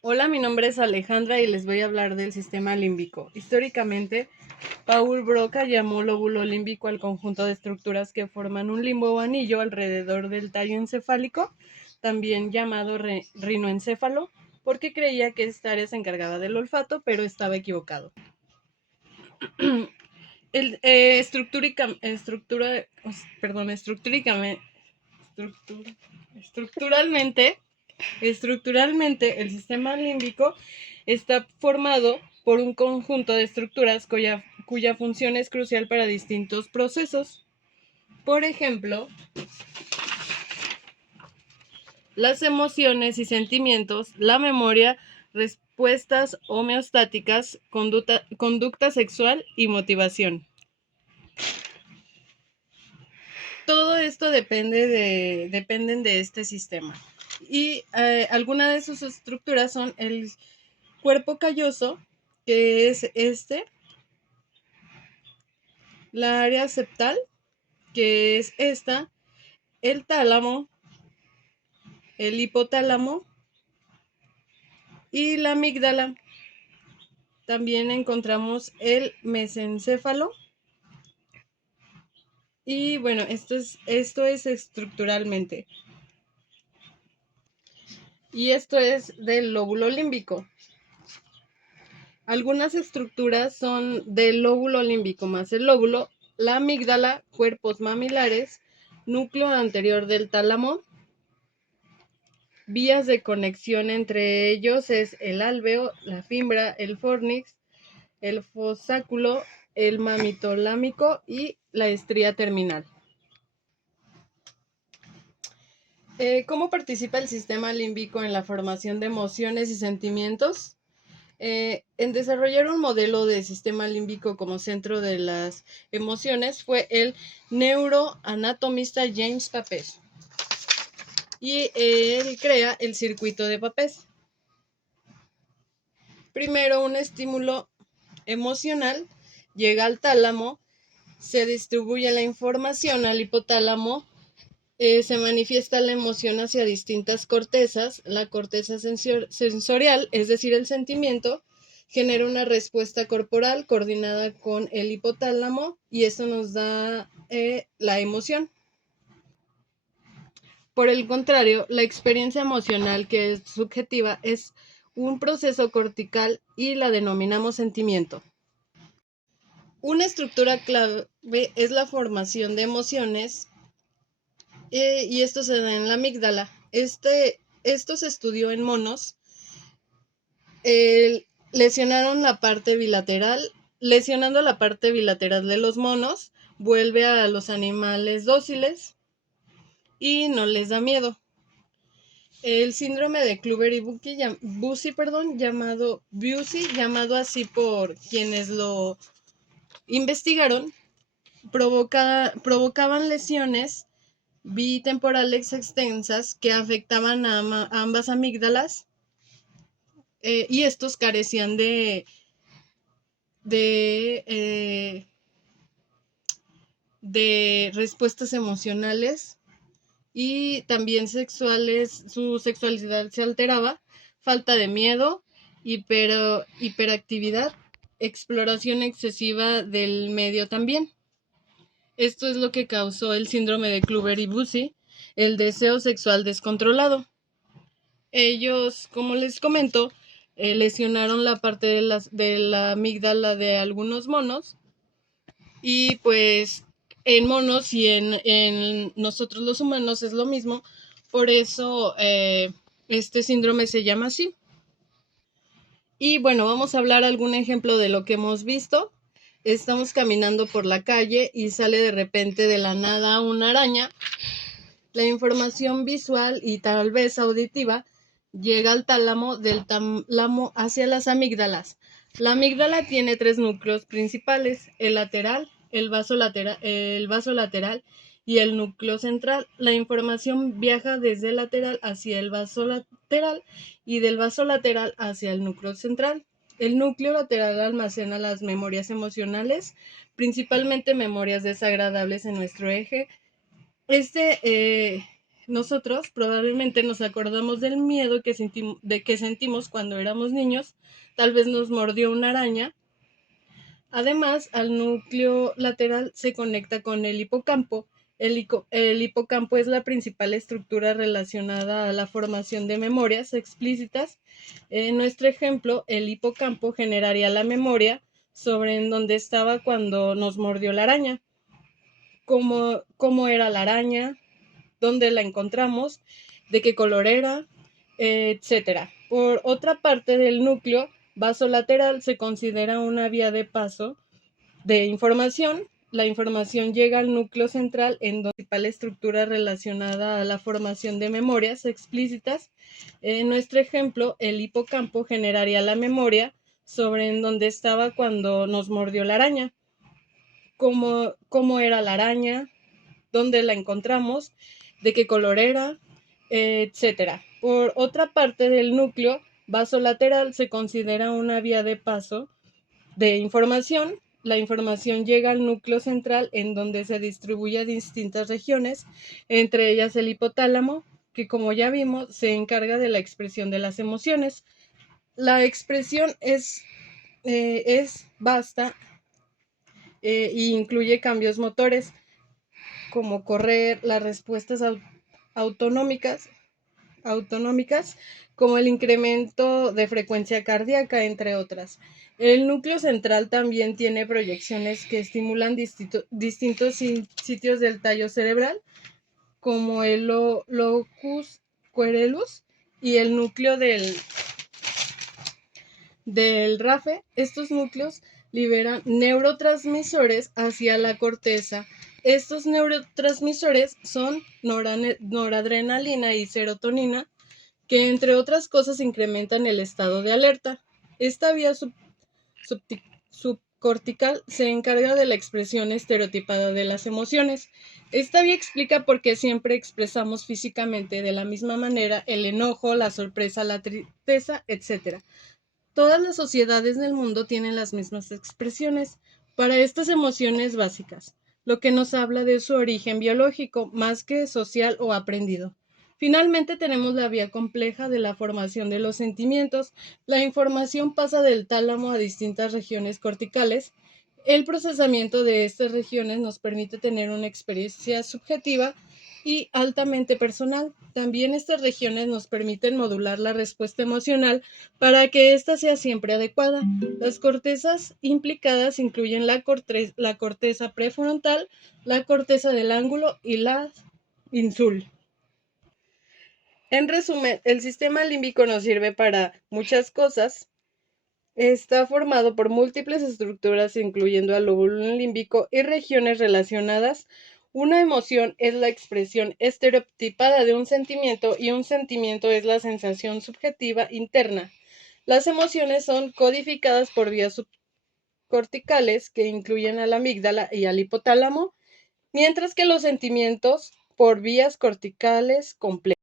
Hola, mi nombre es Alejandra y les voy a hablar del sistema límbico. Históricamente, Paul Broca llamó lóbulo límbico al conjunto de estructuras que forman un limbo o anillo alrededor del tallo encefálico, también llamado rinoencéfalo, porque creía que esta área se encargaba del olfato, pero estaba equivocado. El, estructuralmente, Estructuralmente, el sistema límbico está formado por un conjunto de estructuras cuya función es crucial para distintos procesos. Por ejemplo, las emociones y sentimientos, la memoria, respuestas homeostáticas, conducta sexual y motivación. Todo esto dependen de este sistema. Y algunas de sus estructuras son el cuerpo calloso, que es la área septal, que es esta, el tálamo, el hipotálamo y la amígdala. También encontramos el mesencéfalo. Y bueno, esto es estructuralmente. Y esto es del lóbulo límbico. Algunas estructuras son del lóbulo límbico más el lóbulo, la amígdala, cuerpos mamilares, núcleo anterior del tálamo. Vías de conexión entre ellos es el álveo, la fimbra, el fornix, el fosáculo, el mamitolámico y la estría terminal. ¿Cómo participa el sistema límbico en la formación de emociones y sentimientos? En desarrollar un modelo de sistema límbico como centro de las emociones fue el neuroanatomista James Papez. Y él crea el circuito de Papez. Primero, un estímulo emocional llega al tálamo, se distribuye la información al hipotálamo, se manifiesta la emoción hacia distintas cortezas, la corteza sensorial, es decir, el sentimiento, genera una respuesta corporal coordinada con el hipotálamo y esto nos da la emoción. Por el contrario, la experiencia emocional, que es subjetiva, es un proceso cortical y la denominamos sentimiento. Una estructura clave es la formación de emociones y esto se da en la amígdala. Esto se estudió en monos. Lesionaron la parte bilateral. Lesionando la parte bilateral de los monos, vuelve a los animales dóciles y no les da miedo. El síndrome de Kluver y Bucy, llamado así por quienes lo investigaron, provocaban lesiones bitemporales extensas que afectaban a ambas amígdalas y estos carecían de, eh, de respuestas emocionales y también sexuales, su sexualidad se alteraba, falta de miedo, hiperactividad, exploración excesiva del medio también. Esto es lo que causó el síndrome de Kluver y Bucy, el deseo sexual descontrolado. Ellos, como les comento, lesionaron la parte de la amígdala de algunos monos y pues en monos y en nosotros los humanos es lo mismo, por eso este síndrome se llama así. Y bueno, vamos a hablar algún ejemplo de lo que hemos visto. Estamos caminando por la calle y sale de repente de la nada una araña. La información visual y tal vez auditiva llega al tálamo, del tálamo hacia las amígdalas. La amígdala tiene tres núcleos principales, el lateral, el vaso lateral y el núcleo central. La información viaja desde el lateral hacia el vaso lateral y del vaso lateral hacia el núcleo central. El núcleo lateral almacena las memorias emocionales, principalmente memorias desagradables en nuestro eje. Este Nosotros probablemente nos acordamos del miedo que sentimos cuando éramos niños, tal vez nos mordió una araña. Además, al núcleo lateral se conecta con el hipocampo. El hipocampo es la principal estructura relacionada a la formación de memorias explícitas. En nuestro ejemplo, el hipocampo generaría la memoria sobre en dónde estaba cuando nos mordió la araña, cómo era la araña, dónde la encontramos, de qué color era, etc. Por otra parte del núcleo basolateral se considera una vía de paso de información. La información llega al núcleo central en donde la principal estructura relacionada a la formación de memorias explícitas. En nuestro ejemplo, el hipocampo generaría la memoria sobre en dónde estaba cuando nos mordió la araña, cómo era la araña, dónde la encontramos, de qué color era, etc. Por otra parte del núcleo basolateral se considera una vía de paso de información. La información llega al núcleo central en donde se distribuye a distintas regiones, entre ellas el hipotálamo, que como ya vimos se encarga de la expresión de las emociones. La expresión es vasta e incluye cambios motores como correr, las respuestas autonómicas, como el incremento de frecuencia cardíaca, entre otras. El núcleo central también tiene proyecciones que estimulan distintos sitios del tallo cerebral, como el locus coeruleus y el núcleo del RAFE. Estos núcleos liberan neurotransmisores hacia la corteza. Estos neurotransmisores son noradrenalina y serotonina, que entre otras cosas incrementan el estado de alerta. Esta vía subcortical se encarga de la expresión estereotipada de las emociones. Esta vía explica por qué siempre expresamos físicamente de la misma manera el enojo, la sorpresa, la tristeza, etc. Todas las sociedades del mundo tienen las mismas expresiones para estas emociones básicas, lo que nos habla de su origen biológico más que social o aprendido. Finalmente tenemos la vía compleja de la formación de los sentimientos. La información pasa del tálamo a distintas regiones corticales. El procesamiento de estas regiones nos permite tener una experiencia subjetiva y altamente personal. También estas regiones nos permiten modular la respuesta emocional para que ésta sea siempre adecuada. Las cortezas implicadas incluyen la corteza prefrontal, la corteza del ángulo y la insul. En resumen, el sistema límbico nos sirve para muchas cosas. Está formado por múltiples estructuras, incluyendo al lóbulo límbico y regiones relacionadas. Una emoción es la expresión estereotipada de un sentimiento y un sentimiento es la sensación subjetiva interna. Las emociones son codificadas por vías subcorticales que incluyen a la amígdala y al hipotálamo, mientras que los sentimientos por vías corticales complejas.